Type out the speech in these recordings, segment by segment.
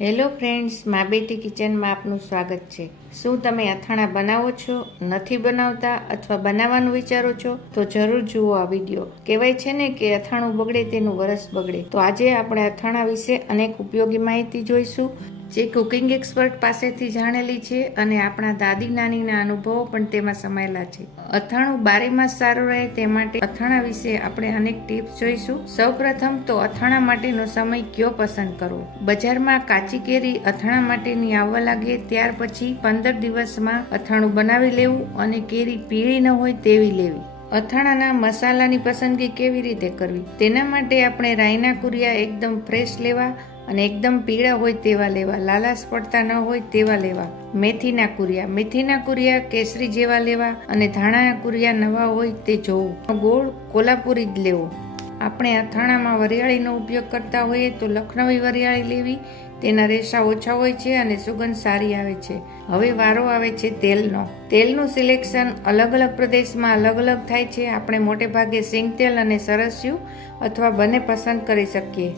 Hello friends, મા બેટી કિચનમાં આપનું સ્વાગત છે। શું તમે અથાણા બનાવો છો, નથી બનાવતા અથવા બનાવવાનું વિચારો છો તો જરૂર જુઓ આ વિડીયો। કહેવાય છે ને કે અથાણું બગડે તેનું વરસ બગડે। તો આજે આપણે અથાણા વિશે અનેક ઉપયોગી માહિતી જોઈશું, જે કુકિંગ એક્સપર્ટ પાસેથી જાણેલી છે અને આપણા દાદી નાનીના અનુભવો પણ તેમાં સમાયેલા છે। અથાણું બારે માસ સારું રહે તે માટે અથાણા વિશે આપણે અનેક ટિપ્સ જોઈશું। સૌપ્રથમ તો અથાણા માટેનો સમય કયો પસંદ કરવો। બજારમાં કાચી કેરી અથાણા માટેની આવવા લાગે ત્યાર પછી 15 દિવસમાં અથાણું બનાવી લેવું અને કેરી પીળી ન હોય તેવી લેવી। અથાણાના મસાલાની પસંદગી કેવી રીતે કરવી, તેના માટે આપણે રાઈના કુરિયા એકદમ ફ્રેશ લેવા અને એકદમ પીળા હોય તેવા લેવા, લાલાશ પડતા ન હોય તેવા લેવા। મેથીના કુરિયા કેસરી જેવા લેવા અને ધાણાના કુરિયા નવા હોય તે જોવું। ગોળ કોલ્હાપુરી જ લેવો। આપણે અથાણામાં વરિયાળીનો ઉપયોગ કરતા હોઈએ તો લખનવી વરિયાળી લેવી, તેના રેશા ઓછા હોય છે અને સુગંધ સારી આવે છે। હવે વારો આવે છે તેલનો। તેલનું સિલેક્શન અલગ અલગ પ્રદેશમાં અલગ અલગ થાય છે। આપણે મોટે ભાગે સિંગ તેલ અને સરસ્યું અથવા બંને પસંદ કરી શકીએ।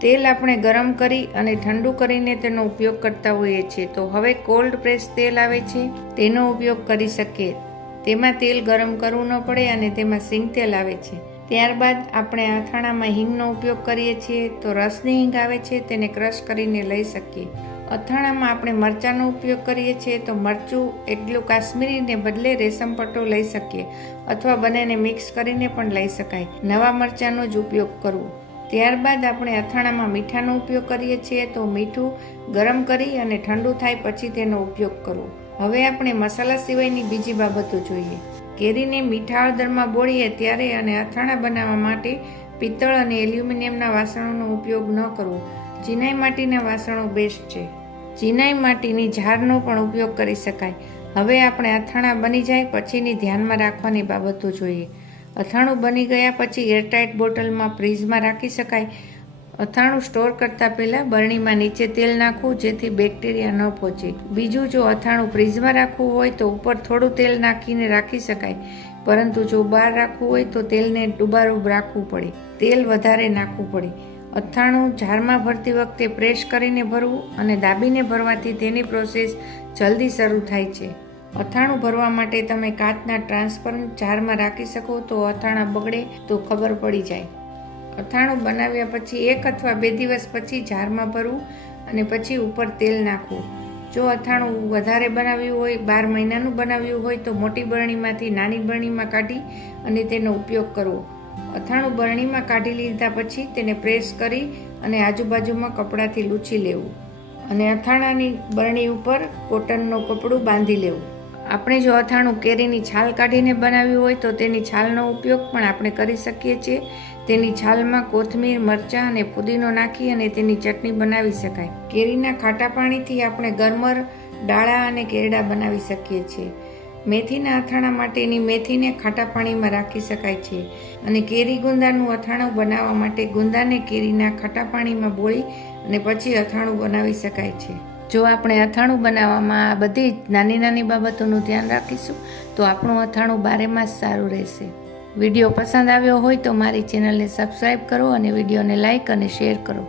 તેલ આપણે ગરમ કરી અને ઠંડુ કરીને તેનો ઉપયોગ કરતા હોઈએ છીએ, તો હવે કોલ્ડ પ્રેસ તેલ આવે છે તેનો ઉપયોગ કરી શકીએ। તેમાં તેલ ગરમ કરવું ન પડે અને તેમાં સિંગ તેલ આવે છે। ત્યારબાદ આપણે અથાણામાં હિંગનો ઉપયોગ કરીએ છીએ, તો રસની હિંગ આવે છે તેને ક્રશ કરીને લઈ શકીએ। અથાણામાં આપણે મરચાંનો ઉપયોગ કરીએ છીએ, તો મરચું એટલું કાશ્મીરીને બદલે રેશમ પટ્ટો લઈ શકીએ અથવા બંનેને મિક્સ કરીને પણ લઈ શકાય। નવા મરચાંનો જ ઉપયોગ કરવો। ત્યારબાદ આપણે અથાણામાં મીઠાનો ઉપયોગ કરીએ છીએ, તો મીઠું ગરમ કરી અને ઠંડુ થાય પછી તેનો ઉપયોગ કરવો। હવે આપણે મસાલા સિવાયની બીજી બાબતો જોઈએ। કેરીને મીઠા હળદરમાં બોળીએ ત્યારે અને અથાણા બનાવવા માટે પિત્તળ અને એલ્યુમિનિયમના વાસણોનો ઉપયોગ ન કરવો। ચિનાઈ માટીના વાસણો બેસ્ટ છે। ચિનાઈ માટીની જારનો પણ ઉપયોગ કરી શકાય। હવે આપણે અથાણા બની જાય પછીની ધ્યાનમાં રાખવાની બાબતો જોઈએ। અથાણું બની ગયા પછી એરટાઇટ બોટલમાં ફ્રીઝમાં રાખી શકાય। અથાણું સ્ટોર કરતા પહેલા બરણીમાં નીચે તેલ નાખવું, જેથી બેક્ટેરિયા ન પહોંચે। બીજું, જો અથાણું ફ્રીઝમાં રાખવું હોય તો ઉપર થોડું તેલ નાખીને રાખી શકાય, પરંતુ જો બહાર રાખવું હોય તો તેલને ડુબાડું રાખવું પડે, તેલ વધારે નાખવું પડે। અથાણું જારમાં ભરતી વખતે પ્રેસ કરીને ભરવું અને દાબીને ભરવાથી તેની પ્રોસેસ જલ્દી શરૂ થાય છે। અથાણું ભરવા માટે તમે કાચના ટ્રાન્સપરન્ટ જારમાં રાખી શકો તો અથાણા બગડે તો ખબર પડી જાય। અથાણું બનાવ્યા પછી 1 અથવા 2 દિવસ પછી જારમાં ભરવું અને પછી ઉપર તેલ નાખવું। જો અથાણું વધારે બનાવ્યું હોય, 12 મહિનાનું બનાવ્યું હોય તો મોટી બરણીમાંથી નાની બરણીમાં કાઢી અને તેનો ઉપયોગ કરવો। અથાણું બરણીમાં કાઢી લીધા પછી તેને પ્રેસ કરી અને આજુબાજુમાં કપડાથી લૂછી લેવું અને અથાણાની બરણી ઉપર કોટનનું કપડું બાંધી લેવું। આપણે જો અથાણું કેરીની છાલ કાઢીને બનાવ્યું હોય તો તેની છાલનો ઉપયોગ પણ આપણે કરી શકીએ છીએ। તેની છાલમાં કોથમીર, મરચાં અને પુદીનો નાખી અને તેની ચટણી બનાવી શકાય। કેરીના ખાટા પાણીથી આપણે ગરમર, ડાળા અને કેરડા બનાવી શકીએ છીએ। મેથીના અથાણા માટેની મેથીને ખાટા પાણીમાં રાખી શકાય છે અને કેરી ગુંદાનું અથાણું બનાવવા માટે ગુંદાને કેરીના ખાટા પાણીમાં બોળી અને પછી અથાણું બનાવી શકાય છે। જો આપણે અથાણું બનાવવામાં આ બધી નાની નાની બાબતોનું ધ્યાન રાખીશું તો આપણું અથાણું બારે માસ સારું રહેશે। વિડીયો પસંદ આવ્યો હોય તો મારી ચેનલને સબસ્ક્રાઈબ કરો અને વિડીયોને લાઈક અને શેર કરો।